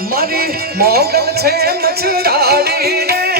મારી મોગલ છે મચરાડી રે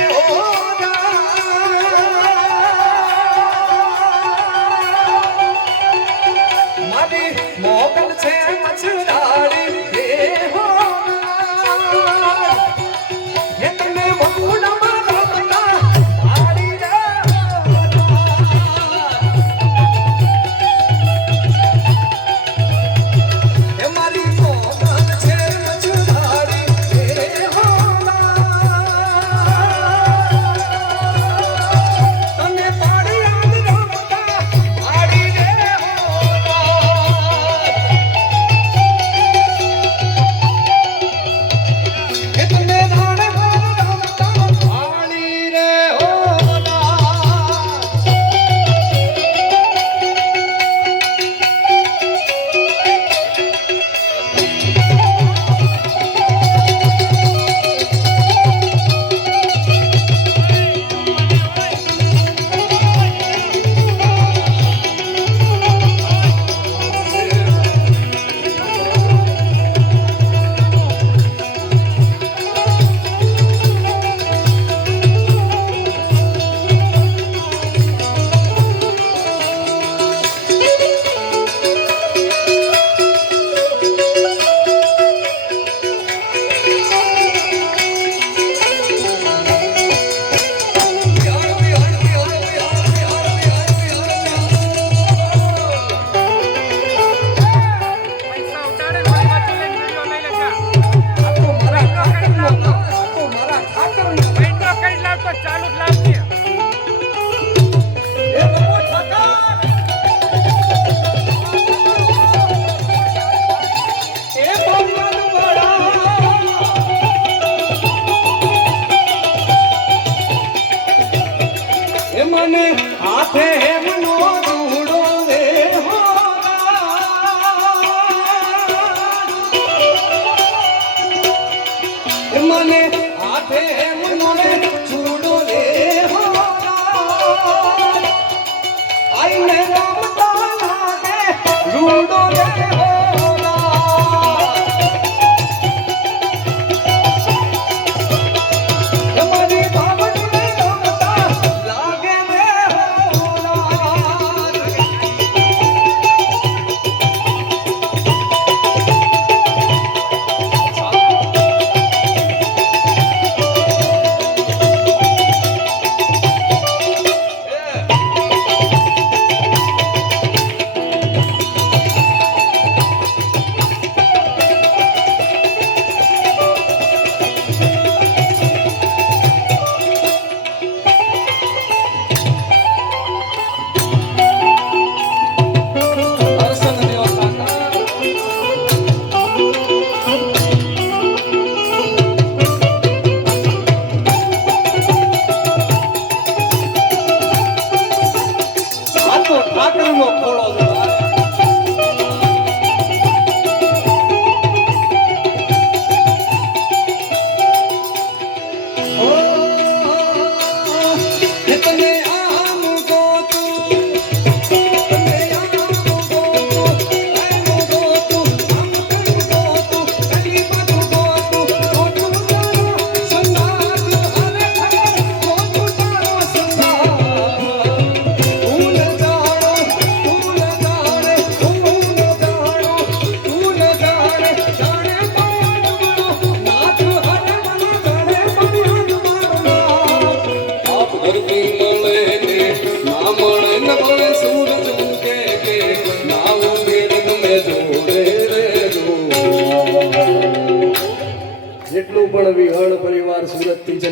मन आते हैं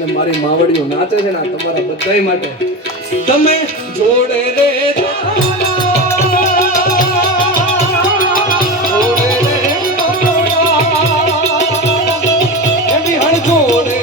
ને મારી માવડીઓ નાચે છે ને તમારા બધા માટે. તમે જોડે રે જોડે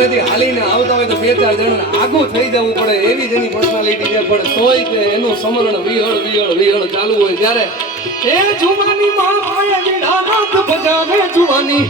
સામેથી હાલીને આવતા હોય તો બે ચાર જણાને આગું થઈ જવું પડે એવી જ એની પર્સનાલિટી છે. પણ તોય તે એનું સમરણ વિહળ વિહળ વિહળ ચાલુ હોય ત્યારે એ જુવાની માં ભજાવે જુવાની.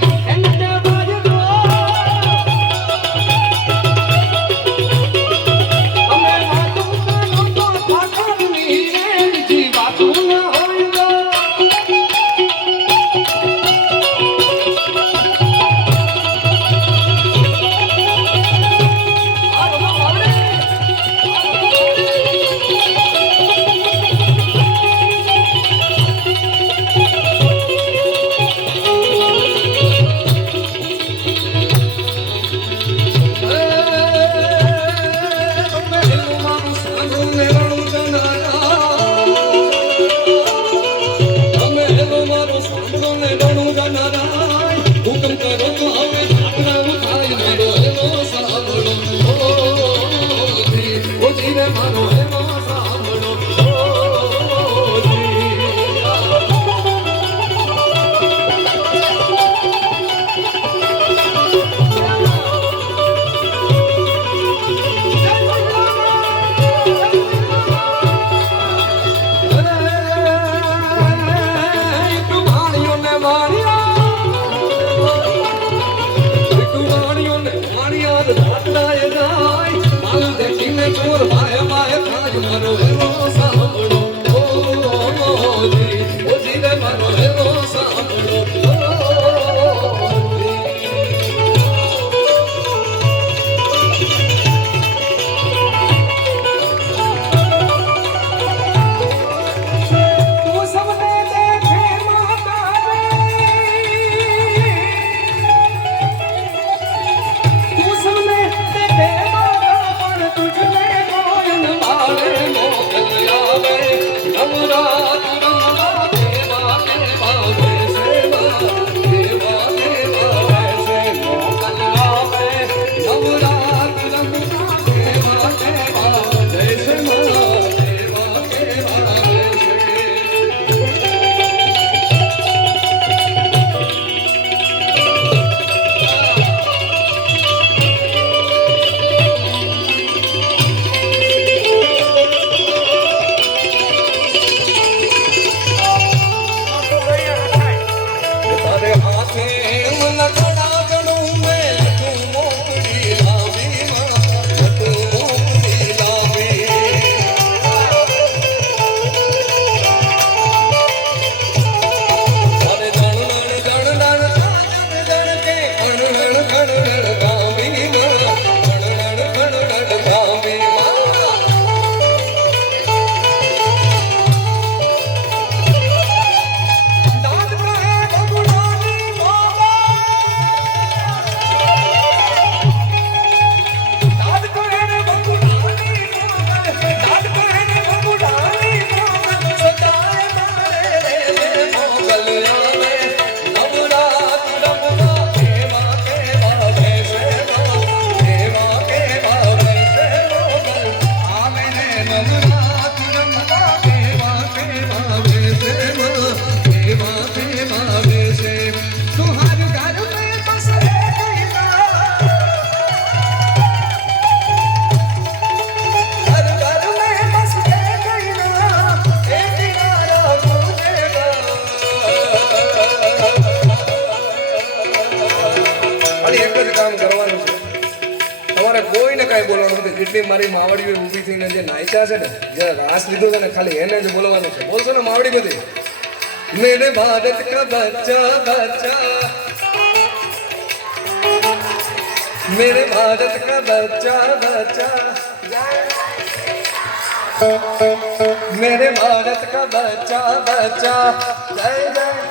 બધી મારી માવડીઓ ઊભી થઈને જે નાચ્યા છે ને, જે રાસ લીધો છે ને, ખાલી એને જ બોલવાનું છે. બોલશો ને માવડી બધી? મેરે ભારત કા બચ્ચા બચ્ચા. મેરે ભારત કા બચ્ચા બચ્ચા. મેરે ભારત કા બચ્ચા બચ્ચા. જય જય